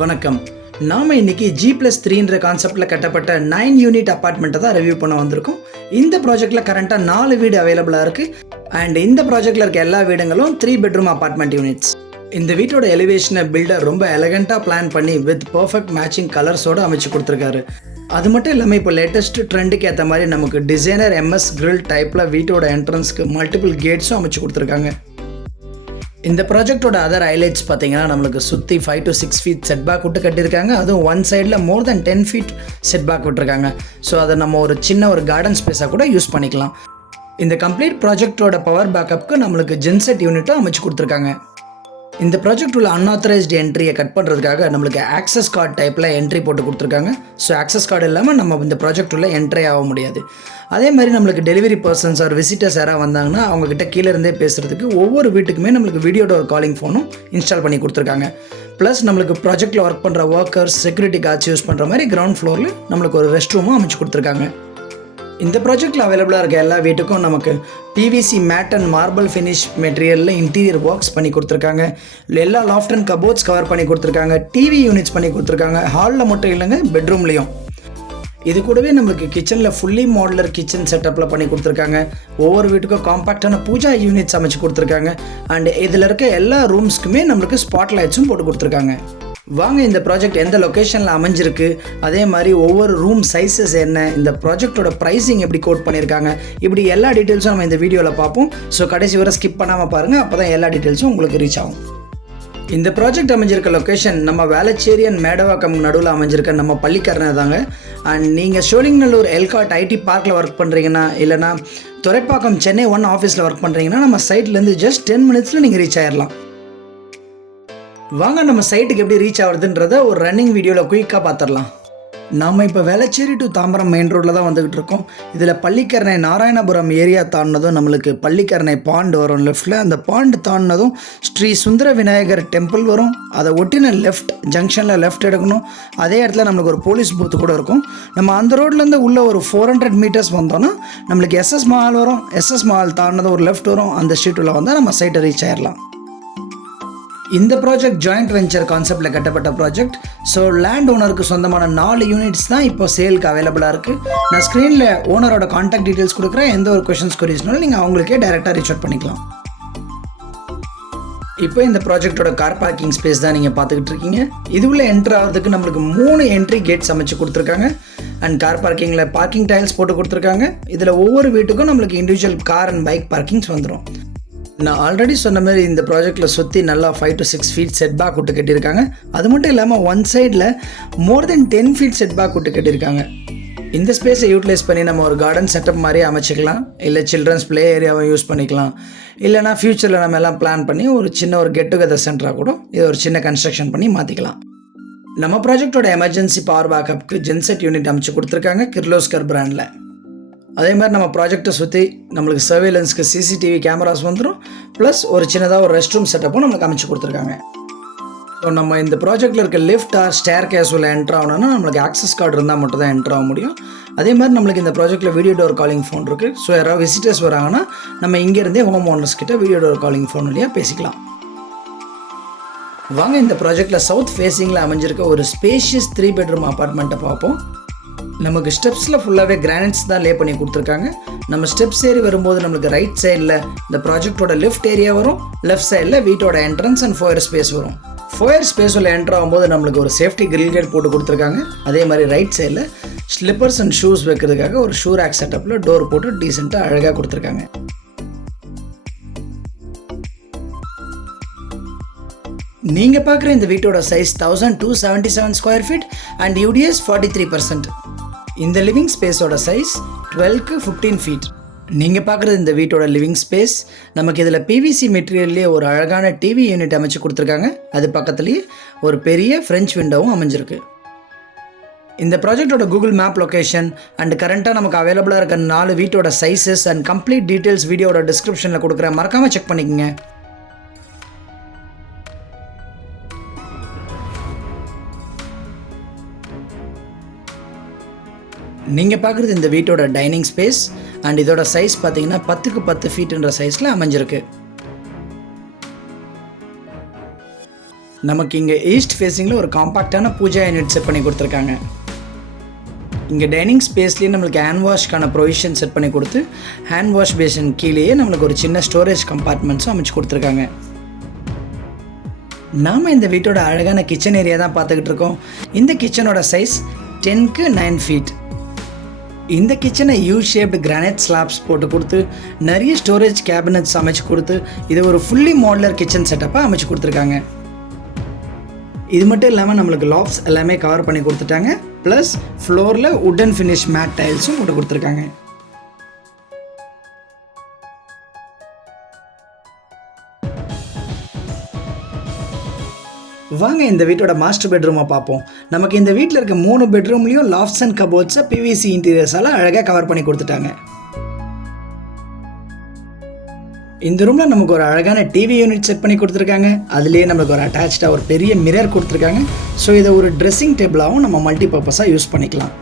வணக்கம். நாம இன்னைக்கு G+3ன்ற கான்செப்ட்ல கட்டப்பட்ட 9 யூனிட் அபார்ட்மெண்ட்டை தான் ரிவ்யூ பண்ண வந்திருக்கோம். இந்த ப்ராஜெக்ட்ல கரண்டா 4 வீடு அவைலபிளா இருக்கு. அண்ட் இந்த ப்ராஜெக்ட்ல இருக்க எல்லா வீடுங்களும் 3 பெட்ரூம் அபார்ட்மெண்ட் யூனிட்ஸ். இந்த வீட்டோட எலிவேஷனை பில்டர் ரொம்ப எலகண்டா பிளான் பண்ணி வித் பர்ஃபெக்ட் மேட்சிங் கலர்ஸோட அமைச்சு கொடுத்துருக்காரு. அது மட்டும் இல்லாமல் இப்போ லேட்டஸ்ட் ட்ரெண்டுக்கு ஏற்ற மாதிரி நமக்கு டிசைனர் MS கிரில் டைப்பில் வீட்டோட என்ட்ரன்ஸ்க்கு மல்டிபிள் கேட்ஸும் அமைச்சு கொடுத்துருக்காங்க. இந்த ப்ராஜெக்டோட அதர் ஹைலைட்ஸ் பார்த்தீங்கன்னா நம்மளுக்கு சுற்றி 5 to 6 ஃபீட் செட் பேக் விட்டு கட்டியிருக்காங்க. அதுவும் ஒன் சைடில் மோர் தென் 10 ஃபீட் செட் பேக் விட்டுருக்காங்க. ஸோ அதை நம்ம ஒரு சின்ன கார்டன் ஸ்பேஸாக கூட யூஸ் பண்ணிக்கலாம். இந்த கம்ப்ளீட் ப்ராஜெக்டோட பவர் பேக்கப்புக்கு நம்மளுக்கு ஜென்செட் யூனிட்டும் அமைச்சு கொடுத்துருக்காங்க. இந்த ப்ராஜெக்ட் உள்ள அன்ஆத்தரைஸ்டு என்ட்ரியை கட் பண்ணுறதுக்காக நம்மளுக்கு ஆக்சஸ் கார்டு டைப்பில் என்ட்ரி போட்டு கொடுத்துருக்காங்க. ஸோ ஆக்சஸ் கார்டு இல்லாமல் நம்ம இந்த ப்ராஜெக்ட் உள்ள என்ட்ரி ஆக முடியாது. அதே மாதிரி நம்மளுக்கு டெலிவரி பர்சன்ஸ் ஆர் விசிட்டர்ஸ் யாராவது வந்தாங்கன்னா அவங்ககிட்ட கீழே இருந்தே பேசுகிறதுக்கு ஒவ்வொரு வீட்டுக்குமே நம்மளுக்கு வீடியோ டோர் காலிங் ஃபோனும் இன்ஸ்டால் பண்ணி கொடுத்துருக்காங்க. ப்ளஸ் நம்மளுக்கு ப்ராஜெக்ட்டில் ஒர்க் பண்ணுற ஒர்க்கர்ஸ் செக்யூரிட்டி கார்ட்ஸ் யூஸ் பண்ணுற மாதிரி கிரவுண்ட் ஃப்ளோரில் நம்மளுக்கு ஒரு ரெஸ்ட் ரூமும் அமைச்சு கொடுத்துருக்காங்க. இந்த ப்ராஜெக்டில் அவைலபிளாக இருக்க எல்லா வீட்டுக்கும் நமக்கு PVC matte and marble finish மெட்டீரியலில் இன்டீரியர் ஒர்க்ஸ் பண்ணி கொடுத்துருக்காங்க. எல்லா லாஃப்ட் அண்ட் கபோர்ட்ஸ் கவர் பண்ணி கொடுத்துருக்காங்க. டிவி யூனிட்ஸ் பண்ணி கொடுத்துருக்காங்க. ஹாலில் மட்டும் இல்லைங்க, பெட்ரூம்லேயும். இது கூடவே நம்மளுக்கு கிச்சனில் ஃபுல்லி மாடுலர் கிச்சன் செட்டப்பில் பண்ணி கொடுத்துருக்காங்க. ஒவ்வொரு வீட்டுக்கும் காம்பாக்டான பூஜா யூனிட்ஸ் அமைச்சு கொடுத்துருக்காங்க. அண்ட் இதில் இருக்க எல்லா ரூம்ஸ்க்குமே நம்மளுக்கு ஸ்பாட் லைட்ஸும் போட்டு கொடுத்துருக்காங்க. வாங்க இந்த ப்ராஜெக்ட் எந்த லொக்கேஷனில் அமைஞ்சிருக்கு, அதே மாதிரி ஒவ்வொரு ரூம் சைஸஸ் என்ன, இந்த ப்ராஜெக்டோட ப்ரைஸிங் எப்படி கோட் பண்ணியிருக்காங்க, இப்படி எல்லா டீட்டெயில்ஸும் நம்ம இந்த வீடியோவில் பார்ப்போம். ஸோ கடைசி வரை ஸ்கிப் பண்ணாமல் பாருங்கள், அப்போ தான் எல்லா டீட்டெயில்ஸும் உங்களுக்கு ரீச் ஆகும். இந்த ப்ராஜெக்ட் அமைஞ்சிருக்க லொக்கேஷன் நம்ம வேளச்சேரி அண்ட் மேடவாக்கம் நடுவில் அமைஞ்சிருக்க நம்ம பள்ளிக்கரணை தாங்க. அண்ட் நீங்கள் சோழிங்கநல்லூர் எல்காட் IT பார்க்கில் ஒர்க் பண்ணுறீங்கன்னா, இல்லைனா துறைப்பாக்கம் சென்னை 1 ஆஃபீஸில் ஒர்க் பண்ணுறீங்கன்னா நம்ம சைட்லேருந்து ஜஸ்ட் 10 மினிட்ஸில் நீங்கள் ரீச் ஆயிடலாம். வாங்க நம்ம சைட்டுக்கு எப்படி ரீச் ஆகுறதுன்றத ஒரு ரன்னிங் வீடியோவில் குயிக்காக பார்த்துடலாம். நாம் இப்போ வேளச்சேரி டு தாம்பரம் மெயின் ரோட்டில் தான் வந்துக்கிட்டு இருக்கோம். இதில் பள்ளிக்கரணை நாராயணபுரம் ஏரியா தாண்டினதும் நம்மளுக்கு பள்ளிக்கரணை பாண்ட் வரும் லெஃப்டில். அந்த பாண்ட் தாண்டினதும் ஸ்ரீ சுந்தர விநாயகர் டெம்பிள் வரும். அதை ஒட்டின லெஃப்ட் ஜங்ஷனில் லெஃப்ட் எடுக்கணும். அதே இடத்துல நம்மளுக்கு ஒரு போலீஸ் பூத்து கூட இருக்கும். நம்ம அந்த ரோட்லேருந்து உள்ளே ஒரு 400 மீட்டர்ஸ் வந்தோன்னா நம்மளுக்கு SS மஹால் வரும். SS மஹால் தாண்டினதும் ஒரு லெஃப்ட் வரும். அந்த ஸ்ட்ரீட்டில் வந்தால் நம்ம சைட்டை ரீச் ஆயிடலாம். இந்த ப்ராஜெக்ட் ஜாயிண்ட் வெஞ்சர் கான்செப்டில் கட்டப்பட்ட ப்ராஜெக்ட். ஸோ லேண்ட் ஓனருக்கு சொந்தமான 4 யூனிட்ஸ் தான் இப்போ சேலுக்கு அவைலபிளாக இருக்குது. நான் ஸ்க்ரீனில் ஓனரோட கான்டாக்ட் டீட்டெயில்ஸ் கொடுக்குறேன். எந்த ஒரு கொஷின்ஸ் கொரிஸ்னாலும் நீங்கள் அவங்களுக்கே டைரெக்டாக ரீச் அவுட் பண்ணிக்கலாம். இப்போ இந்த ப்ராஜெக்டோட கார் பார்க்கிங் ஸ்பேஸ் தான் நீங்கள் பார்த்துக்கிட்டு இருக்கீங்க. இது உள்ள என்ட்ரு ஆகிறதுக்கு நம்மளுக்கு 3 என்ட்ரி கேட்ஸ் அமைச்சு கொடுத்துருக்காங்க. அண்ட் கார் பார்க்கிங்கில் பார்க்கிங் டைல்ஸ் போட்டு கொடுத்துருக்காங்க. இதில் ஒவ்வொரு வீட்டுக்கும் நம்மளுக்கு individual car and bike parkings வந்துடும். நான் ஆல்ரெடி சொன்ன மாதிரி இந்த ப்ராஜெக்டில் சுற்றி நல்லா 5 to 6 ஃபீட் செட் பேக் விட்டு கட்டியிருக்காங்க. அது மட்டும் இல்லாமல் ஒன் சைடில் மோர் தென் 10 ஃபீட் செட் பேக் விட்டு கட்டியிருக்காங்க. இந்த ஸ்பேஸை யூட்டிலைஸ் பண்ணி நம்ம ஒரு கார்டன் செட்டப் மாதிரி அமைச்சிக்கலாம். இல்லை சில்ட்ரன்ஸ் ப்ளே ஏரியாவை யூஸ் பண்ணிக்கலாம். இல்லைனா ஃப்யூச்சரில் நம்ம எல்லாம் பிளான் பண்ணி ஒரு சின்ன கெட் டுகெதர் சென்டராக கூட இதை ஒரு சின்ன கன்ஸ்ட்ரக்ஷன் பண்ணி மாற்றிக்கலாம். நம்ம ப்ராஜெக்டோட எமர்ஜென்சி பவர் பேக்கப்புக்கு ஜென்செட் யூனிட் அமைச்சு கொடுத்துருக்காங்க கிர்லோஸ்கர் பிராண்டில். அதே மாதிரி நம்ம ப்ராஜெக்டை சுற்றி நம்மளுக்கு சர்வேலன்ஸ்க்கு CCTV கேமராஸ் வந்துடும். ப்ளஸ் ஒரு சின்னதாக ஒரு ரெஸ்ட் ரூம் செட்டப்பும் நம்மளுக்கு அமைச்சு கொடுத்துருக்காங்க. ஸோ நம்ம இந்த ப்ராஜெக்டில் இருக்க லிஃப்ட் ஆர் ஸ்டேர் கேஸ் உள்ள என்ட்ரு ஆகணும்னா நம்மளுக்கு ஆக்சஸ் கார்டு இருந்தால் மட்டும் தான் என்ட்ரு ஆக முடியும். அதே மாதிரி நம்மளுக்கு இந்த ப்ராஜெக்ட்டில் வீடியோ டோர் காலிங் ஃபோன் இருக்குது. ஸோ யாராவது விசிட்டர்ஸ் வராங்கன்னா நம்ம இங்கேருந்தே ஹோம் ஓனர்ஸ் கிட்ட வீடியோ டோர் காலிங் ஃபோன் வழியாக பேசிக்கலாம். வாங்க இந்த ப்ராஜெக்டில் சவுத் ஃபேஸிங்கில் அமைஞ்சிருக்க ஒரு ஸ்பேஷியஸ் 3 பெட்ரூம் அப்பார்ட்மெண்ட்டை பார்ப்போம். நமக்கு ஸ்டெப்ஸில் ஃபுல்லாகவே கிரானைட்ஸ் தான் லே பண்ணி கொடுத்துருக்காங்க. நம்ம ஸ்டெப்ஸ் ஏறி வரும்போது நம்மளுக்கு ரைட் சைடில் இந்த ப்ராஜெக்டோட லிஃப்ட் ஏரியா வரும். லெஃப்ட் சைடில் வீட்டோட என்ட்ரன்ஸ் அண்ட் ஃபோயர் ஸ்பேஸ் வரும். ஃபோயர் ஸ்பேஸ் உள்ள என்ட்ரு ஆகும்போது நம்மளுக்கு ஒரு சேஃப்டி கிரில் கேட் போட்டு கொடுத்துருக்காங்க. அதே மாதிரி ரைட் சைடில் ஸ்லிப்பர்ஸ் அண்ட் ஷூஸ் வைக்கிறதுக்காக ஒரு ஷூ ரேக் செட்டப்பில் டோர் போட்டு டீசெண்டாக அழகாக கொடுத்துருக்காங்க. நீங்கள் பார்க்குற இந்த வீட்டோட size 1277 square feet and UDS 43%. இந்த லிவிங் ஸ்பேஸோட சைஸ் 12க்கு 15 ஃபீட். நீங்கள் பார்க்குறது இந்த வீட்டோட லிவிங் ஸ்பேஸ். நமக்கு இதில் PVC மெட்டீரியல்லே ஒரு அழகான டிவி யூனிட் அமைச்சு கொடுத்துருக்காங்க. அது பக்கத்துலேயே ஒரு பெரிய ஃப்ரெஞ்ச் விண்டோவும் அமைஞ்சிருக்கு. இந்த ப்ராஜெக்டோட கூகுள் மேப் லொக்கேஷன் அண்ட் கரண்ட்டாக நமக்கு அவைலபிளாக இருக்க 4 வீட்டோட சைஸஸ் அண்ட் கம்ப்ளீட் டீட்டெயில்ஸ் வீடியோட டிஸ்கிரிப்ஷனில் கொடுக்குறேன். மறக்காமல் செக் பண்ணிக்கோங்க. நீங்கள் பார்க்குறது இந்த வீட்டோட டைனிங் ஸ்பேஸ் அண்ட் இதோட சைஸ் பார்த்தீங்கன்னா 10க்கு 10 ஃபீட்டுன்ற சைஸில் அமைஞ்சிருக்கு. நமக்கு இங்கே ஈஸ்ட் ஃபேஸிங்கில் ஒரு காம்பாக்டான பூஜா யூனிட் செட் பண்ணி கொடுத்துருக்காங்க. இங்கே டைனிங் ஸ்பேஸ்லேயே நம்மளுக்கு ஹேண்ட் வாஷ்க்கான ப்ரொவிஷன் செட் பண்ணி கொடுத்து ஹேண்ட் வாஷ் பேஷன் கீழேயே நம்மளுக்கு ஒரு சின்ன ஸ்டோரேஜ் கம்பார்ட்மெண்ட்ஸும் அமைச்சு கொடுத்துருக்காங்க. நாம் இந்த வீட்டோட அழகான கிச்சன் ஏரியா தான் பார்த்துக்கிட்டு இருக்கோம். இந்த கிச்சனோட சைஸ் 10க்கு 9 ஃபீட். இந்த கிச்சனை யூ ஷேப்டு கிரானைட் ஸ்லாப்ஸ் போட்டு கொடுத்து நிறைய ஸ்டோரேஜ் கேபினட்ஸ் அமைச்சு கொடுத்து இது ஒரு ஃபுல்லி மாடுலர் கிச்சன் செட்டப்பாக அமைச்சு கொடுத்துருக்காங்க. இது மட்டும் இல்லாமல் நம்மளுக்கு லாப்ஸ் எல்லாமே கவர் பண்ணி கொடுத்துட்டாங்க. ப்ளஸ் ஃப்ளோரில் வுட்டன் ஃபினிஷ் மேட் டைல்ஸும் போட்டு கொடுத்துருக்காங்க. வாங்க இந்த வீட்டோட மாஸ்டர் பெட்ரூமை பார்ப்போம். நமக்கு இந்த வீட்டில் இருக்க 3 பெட்ரூம்லேயும் லாஃப்ட்ஸ் அண்ட் கபோர்ட்ஸை பிவிசி இன்டீரியர்ஸால் அழகாக கவர் பண்ணி கொடுத்துட்டாங்க. இந்த ரூமில் நமக்கு ஒரு அழகான டிவி யூனிட் செட் பண்ணி கொடுத்துருக்காங்க. அதுலேயே நமக்கு ஒரு அட்டாச்சாக ஒரு பெரிய மிரர் கொடுத்துருக்காங்க. ஸோ இதை ஒரு ட்ரெஸ்ஸிங் டேபிளாகவும் நம்ம மல்டி பர்பஸாக யூஸ் பண்ணிக்கலாம்.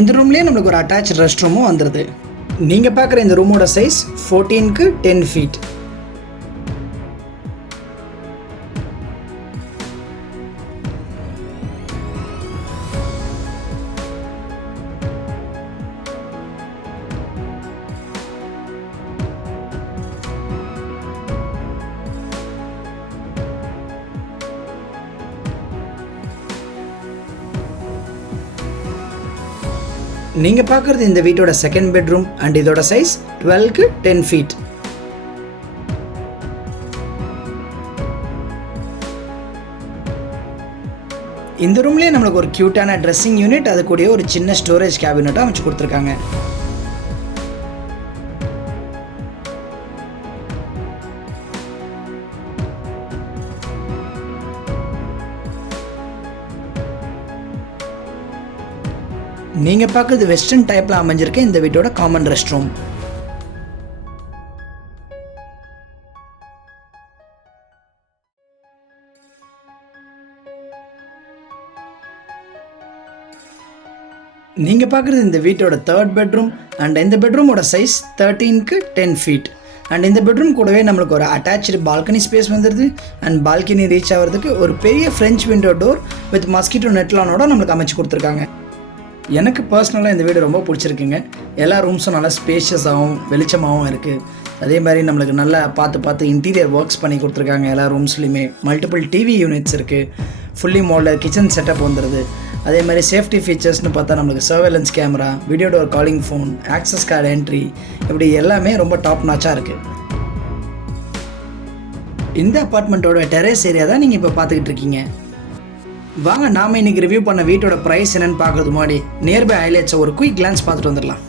இந்த ரூம்லேயே நம்மளுக்கு ஒரு அட்டாச் ரெஸ்ட் ரூமும் வந்துடுது. நீங்கள் பார்க்குற இந்த ரூமோட சைஸ் 14க்கு 10 ஃபீட். நீங்கள் பார்க்குறது இந்த வீட்டோட செகண்ட் பெட்ரூம் அண்ட் இதோட சைஸ் 12க்கு 10 ஃபீட். இந்த ரூம்லேயே நம்மளுக்கு ஒரு க்யூட்டான ட்ரெஸ்ஸிங் யூனிட், அது கூடயே ஒரு சின்ன ஸ்டோரேஜ் கேபினட்டும் அமைச்சு கொடுத்துருக்காங்க. நீங்கள் பார்க்குறது வெஸ்டர்ன் டைப்பில் அமைஞ்சிருக்க இந்த வீட்டோட காமன் ரெஸ்ட் ரூம். நீங்கள் பார்க்குறது இந்த வீட்டோட தேர்ட் பெட்ரூம் அண்ட் இந்த பெட்ரூமோட சைஸ் 13க்கு 10 ஃபீட். அண்ட் இந்த பெட்ரூம் கூடவே நம்மளுக்கு ஒரு அட்டாச்சு பால்கனி ஸ்பேஸ் வந்துடுது. அண்ட் பால்கனி ரீச் ஆகிறதுக்கு ஒரு பெரிய French window door with mosquito நெட்லானோட நம்மளுக்கு அமைச்சு கொடுத்துருக்காங்க. எனக்கு பர்சனலாக இந்த வீடு ரொம்ப பிடிச்சிருக்குங்க. எல்லா ரூம்ஸும் நல்லா ஸ்பேஷியஸாகவும் வெளிச்சமாகவும் இருக்குது. அதே மாதிரி நம்மளுக்கு நல்லா பார்த்து இன்டீரியர் ஒர்க்ஸ் பண்ணி கொடுத்துருக்காங்க. எல்லா ரூம்ஸ்லையுமே மல்டிபிள் டிவி யூனிட்ஸ் இருக்குது. ஃபுல்லி மாடலர் கிச்சன் செட்டப் வந்துடுது. அதே மாதிரி சேஃப்டி ஃபீச்சர்ஸ்னு பார்த்தா நம்மளுக்கு surveillance camera, video door calling phone, access card entry, இப்படி எல்லாமே ரொம்ப டாப் நாச்சாக இருக்குது. இந்த அப்பார்ட்மெண்ட்டோட டெரேஸ் ஏரியா தான் நீங்கள் இப்போ பார்த்துக்கிட்டு இருக்கீங்க. வாங்க நாம இன்னைக்கு ரிவ்யூ பண்ண வீட்டோட ப்ரைஸ் என்னன்னு பார்க்கறது முன்னாடி நியர்பை ஹைலைட்ஸை ஒரு குயிக் கிளான்ஸ் பார்த்துட்டு வந்துடலாம்.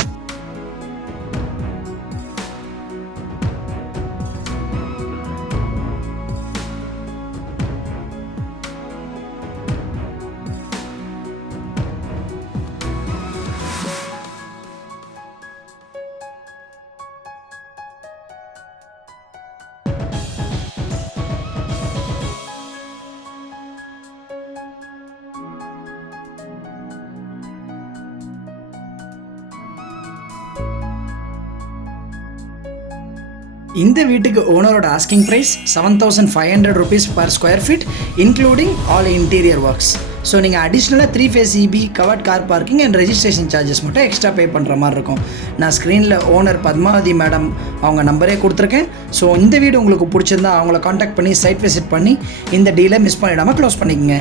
இந்த வீட்டுக்கு ஓனரோட asking price 7,500 rupees per square feet including all interior works. So நீங்கள் அடிஷ்னலாக 3 phase EB, covered car parking and registration charges மட்டும் எக்ஸ்ட்ரா பே பண்ணுற மாதிரி இருக்கும். நான் ஸ்க்ரீனில் ஓனர் பத்மாவதி மேடம் அவங்க நம்பரே கொடுத்துருக்கேன். ஸோ இந்த வீடு உங்களுக்கு பிடிச்சிருந்தா அவங்கள காண்டாக்ட் பண்ணி சைட் விசிட் பண்ணி இந்த டீலை மிஸ் பண்ணிடாமல் க்ளோஸ் பண்ணிக்கோங்க.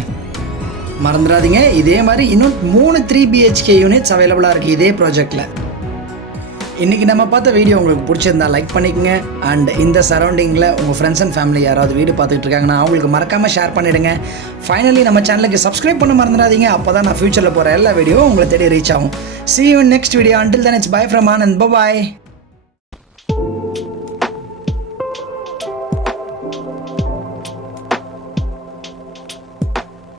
மறந்துடாதீங்க, இதே மாதிரி இன்னும் 3 3 BHK யூனிட்ஸ் அவைலபிளாக இருக்குது இதே ப்ராஜெக்டில். இன்றைக்கி நம்ம பார்த்த வீடியோ உங்களுக்கு பிடிச்சிருந்தா லைக் பண்ணிக்கோங்க. அண்ட் இந்த சரௌண்டிங்கில் உங்கள் ஃப்ரெண்ட்ஸ் அண்ட் ஃபேமிலி யாராவது வீடு பார்த்துட்டு இருக்காங்கன்னா அவங்களுக்கு மறக்காமல் ஷேர் பண்ணிவிடுங்க. ஃபைனலி நம்ம சேனலுக்கு சப்ஸ்கிரைப் பண்ண மறந்துடாதீங்க. அப்போ தான் நான் ஃபியூச்சரில் போகிற எல்லா வீடியோவும் உங்களை தேடி ரீச் ஆகும். See you in next video. Until then, it's bye from Anand. Bye-bye.